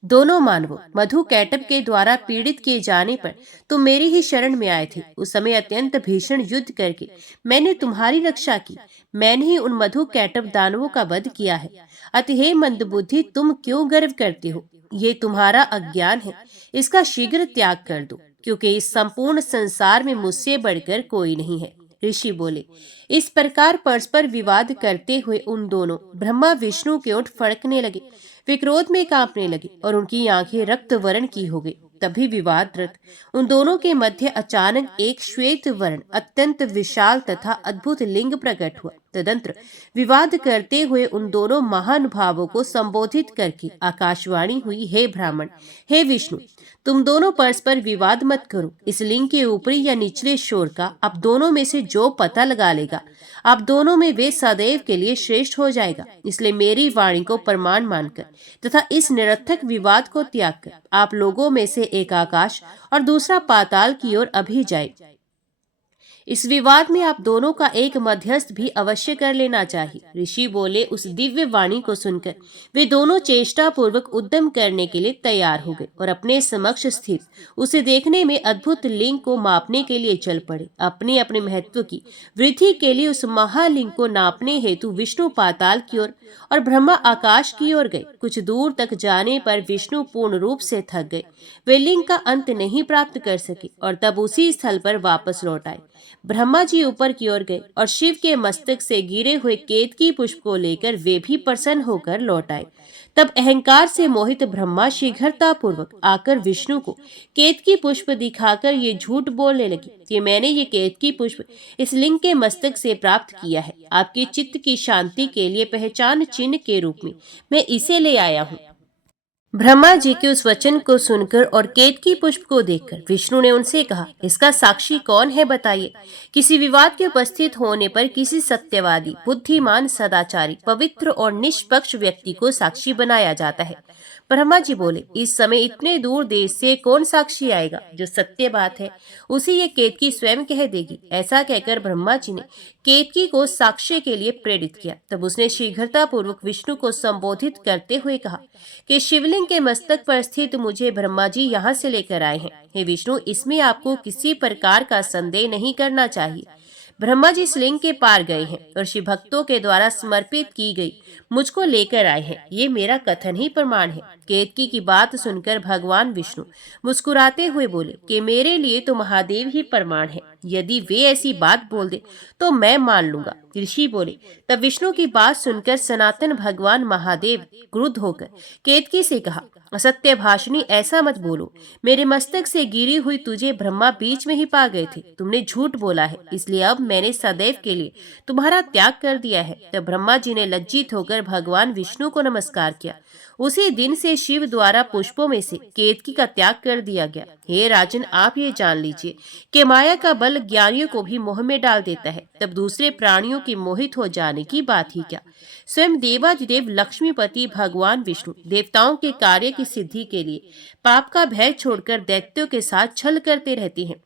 दोनों मानवों मधु कैटभ के द्वारा पीड़ित किए जाने पर तुम मेरी ही शरण में आए थे। उस समय अत्यंत भीषण युद्ध करके मैंने तुम्हारी रक्षा की। मैंने ही उन मधु कैटभ दानवों का वध किया है। अतः हे मंदबुद्धि, तुम क्यों गर्व करते हो? ये तुम्हारा अज्ञान है, इसका शीघ्र त्याग कर दो, क्योंकि इस संपूर्ण संसार में मुझसे बढ़कर कोई नहीं है। ऋषि बोले, इस प्रकार परस्पर विवाद करते हुए उन दोनों ब्रह्मा विष्णु के ओठ फड़कने लगे। वे क्रोध में कांपने लगे और उनकी आंखें रक्त वर्ण की हो गई। तभी विवादरत उन दोनों के मध्य अचानक एक श्वेत वर्ण अत्यंत विशाल तथा अद्भुत लिंग प्रकट हुआ। तदंतर विवाद करते हुए उन दोनों महानुभावों को संबोधित करके आकाशवाणी हुई, हे ब्राह्मण, हे विष्णु, तुम दोनों परस्पर विवाद मत करो। इस लिंग के ऊपरी या निचले शोर का आप दोनों में से जो पता लगा लेगा, आप दोनों में वे सदैव के लिए श्रेष्ठ हो जाएगा। इसलिए मेरी वाणी को प्रमाण मानकर तथा इस निरर्थक विवाद को त्याग कर आप लोगों में से एक आकाश और दूसरा पाताल की ओर अभी जाए। इस विवाद में आप दोनों का एक मध्यस्थ भी अवश्य कर लेना चाहिए। ऋषि बोले, उस दिव्य वाणी को सुनकर वे दोनों चेष्टा पूर्वक उद्यम करने के लिए तैयार हो गए और अपने समक्ष स्थित उसे देखने में अद्भुत लिंग को मापने के लिए चल पड़े। अपने अपने महत्व की वृद्धि के लिए उस महालिंग को नापने हेतु विष्णु पाताल की ओर और ब्रह्मा आकाश की ओर गए। कुछ दूर तक जाने पर विष्णु पूर्ण रूप से थक गए। वे लिंग का अंत नहीं प्राप्त कर सके और तब उसी स्थल पर वापस लौट आए। ब्रह्मा जी ऊपर की ओर गए और शिव के मस्तक से गिरे हुए केतकी पुष्प को लेकर वे भी प्रसन्न होकर लौट आए। तब अहंकार से मोहित ब्रह्मा शीघ्रता पूर्वक आकर विष्णु को केतकी पुष्प दिखाकर ये झूठ बोलने लगी कि मैंने ये केतकी पुष्प इस लिंग के मस्तक से प्राप्त किया है। आपके चित्त की शांति के लिए पहचान चिन्ह के रूप में मैं इसे ले आया हूँ। ब्रह्मा जी के उस वचन को सुनकर और केतकी पुष्प को देखकर विष्णु ने उनसे कहा, इसका साक्षी कौन है बताइए। किसी विवाद के उपस्थित होने पर किसी सत्यवादी, बुद्धिमान, सदाचारी, पवित्र और निष्पक्ष व्यक्ति को साक्षी बनाया जाता है। ब्रह्मा जी बोले, इस समय इतने दूर देश से कौन साक्षी आएगा? जो सत्य बात है उसे ये केतकी स्वयं कह देगी। ऐसा कहकर ब्रह्मा जी ने केतकी को साक्ष्य के लिए प्रेरित किया। तब उसने शीघ्रता पूर्वक विष्णु को संबोधित करते हुए कहा कि शिवलिंग के मस्तक पर स्थित मुझे ब्रह्मा जी यहाँ से लेकर आए हैं। हे विष्णु, इसमें आपको किसी प्रकार का संदेह नहीं करना चाहिए। ब्रह्मा जी इस लिंग के पार गए हैं और शिव भक्तों के द्वारा समर्पित की गई मुझको लेकर आए हैं। ये मेरा कथन ही प्रमाण है। केतकी की बात सुनकर भगवान विष्णु मुस्कुराते हुए बोले कि मेरे लिए तो महादेव ही प्रमाण है। यदि वे ऐसी बात बोल दे तो मैं मान लूंगा। ऋषि बोले, तब विष्णु की बात सुनकर सनातन भगवान महादेव क्रुद्ध होकर केतकी से कहा, असत्य भाषणी, ऐसा मत बोलो। मेरे मस्तक से गिरी हुई तुझे ब्रह्मा बीच में ही पा गए थे। तुमने झूठ बोला है, इसलिए अब मैंने सदैव के लिए तुम्हारा त्याग कर दिया है। तब ब्रह्मा जी ने लज्जित होकर भगवान विष्णु को नमस्कार किया। उसी दिन से शिव द्वारा पुष्पों में से केतकी का त्याग कर दिया गया। हे राजन, आप ये जान लीजिए कि माया का बल ज्ञानियों को भी मोह में डाल देता है। तब दूसरे प्राणियों की मोहित हो जाने की बात ही क्या। स्वयं देवाधिदेव लक्ष्मीपति भगवान विष्णु देवताओं के कार्य की सिद्धि के लिए पाप का भय छोड़कर दैत्यों के साथ छल करते रहते हैं।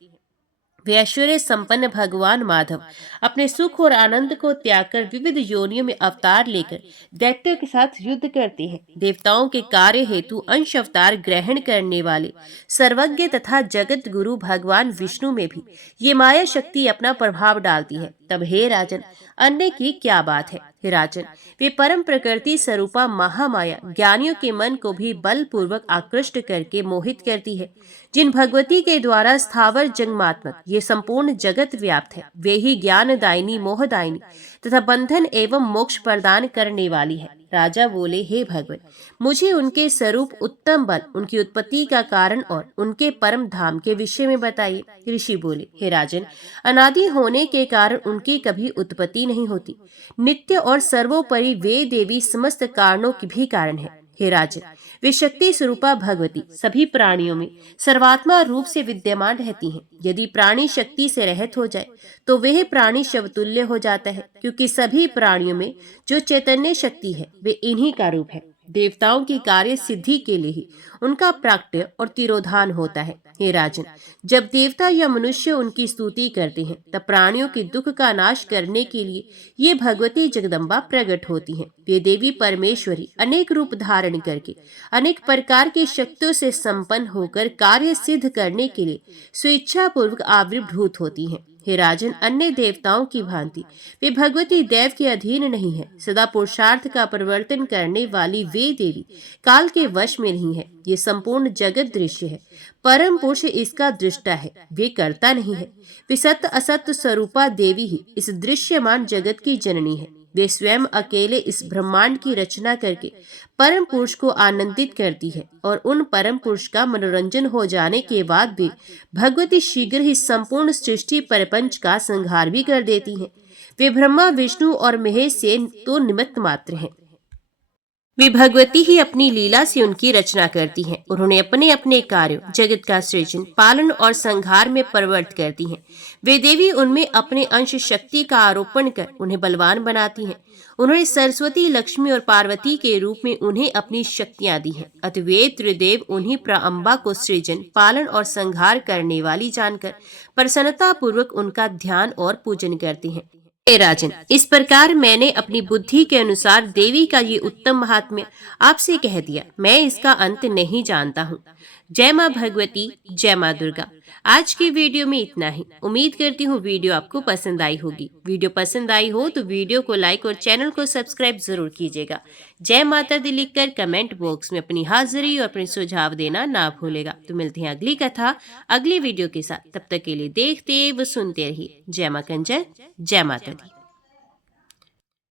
वे ऐश्वर्य संपन्न भगवान माधव अपने सुख और आनंद को त्याग कर विविध योनियों में अवतार लेकर दैत्यों के साथ युद्ध करते हैं। देवताओं के कार्य हेतु अंश अवतार ग्रहण करने वाले सर्वज्ञ तथा जगत गुरु भगवान विष्णु में भी ये माया शक्ति अपना प्रभाव डालती है। तब हे राजन, अन्य की क्या बात है। हे राजन, वे परम प्रकृति स्वरूपा महामाया ज्ञानियों के मन को भी बलपूर्वक आकृष्ट करके मोहित करती है। जिन भगवती के द्वारा स्थावर जंगमात्मक ये संपूर्ण जगत व्याप्त है, वे ही ज्ञानदायिनी, मोहदायिनी तथा बंधन एवं मोक्ष प्रदान करने वाली है। राजा बोले, हे भगवत, मुझे उनके स्वरूप, उत्तम बल, उनकी उत्पत्ति का कारण और उनके परम धाम के विषय में बताइए। ऋषि बोले, हे राजन, अनादि होने के कारण उनकी कभी उत्पत्ति नहीं होती। नित्य और सर्वोपरि वे देवी समस्त कारणों की भी कारण है। हे राजन, वे शक्ति स्वरूपा भगवती सभी प्राणियों में सर्वात्मा रूप से विद्यमान रहती हैं। यदि प्राणी शक्ति से रहित हो जाए तो वह प्राणी शवतुल्य हो जाता है, क्योंकि सभी प्राणियों में जो चैतन्य शक्ति है वे इन्हीं का रूप है। देवताओं की कार्य सिद्धि के लिए ही उनका प्राक्ट्य और तिरोधान होता है। हे राजन, जब देवता या मनुष्य उनकी स्तुति करते हैं तब प्राणियों के दुख का नाश करने के लिए ये भगवती जगदम्बा प्रकट होती हैं। वे देवी परमेश्वरी अनेक रूप धारण करके अनेक प्रकार की शक्तियों से संपन्न होकर कार्य सिद्ध करने के लिए स्वेच्छा पूर्वक आविर्भूत होती हैं। हे राजन, अन्य देवताओं की भांति वे भगवती देव के अधीन नहीं है। सदा पुरुषार्थ का परिवर्तन करने वाली वे देवी काल के वश में नहीं है। ये संपूर्ण जगत दृश्य है, परम पुरुष इसका दृष्टा है, वे करता नहीं है। वे सत्य असत्य स्वरूपा देवी ही इस दृश्यमान जगत की जननी है। वे स्वयं अकेले इस ब्रह्मांड की रचना करके परम पुरुष को आनंदित करती है और उन परम पुरुष का मनोरंजन हो जाने के बाद भी भगवती शीघ्र ही संपूर्ण सृष्टि प्रपंच का संहार भी कर देती हैं। वे ब्रह्मा, विष्णु और महेश से तो निमित्त मात्र हैं। वे भगवती ही अपनी लीला से उनकी रचना करती हैं। उन्होंने अपने अपने कार्यों, जगत का सृजन, पालन और संहार में परिवर्तित करती हैं। वे देवी उनमें अपने अंश शक्ति का आरोपण कर उन्हें बलवान बनाती हैं। उन्होंने सरस्वती, लक्ष्मी और पार्वती के रूप में उन्हें अपनी शक्तियां दी हैं। अतः वे त्रिदेव उन्हीं प्राअंबा को सृजन, पालन और संहार करने वाली जानकर प्रसन्नता पूर्वक उनका ध्यान और पूजन करती हैं। हे राजन, इस प्रकार मैंने अपनी बुद्धि के अनुसार देवी का ये उत्तम महात्म्य आपसे कह दिया। मैं इसका अंत नहीं जानता हूँ। जय माँ भगवती, जय माँ दुर्गा। आज की वीडियो में इतना ही। उम्मीद करती हूँ वीडियो आपको पसंद आई होगी। वीडियो पसंद आई हो तो वीडियो को लाइक और चैनल को सब्सक्राइब जरूर कीजिएगा। जय माता दी लिखकर कमेंट बॉक्स में अपनी हाजिरी और अपने सुझाव देना ना भूलेगा। तो मिलते हैं अगली कथा अगली वीडियो के साथ। तब तक के लिए देखते व सुनते रहिए। जय मां कंजर, जय माता दी।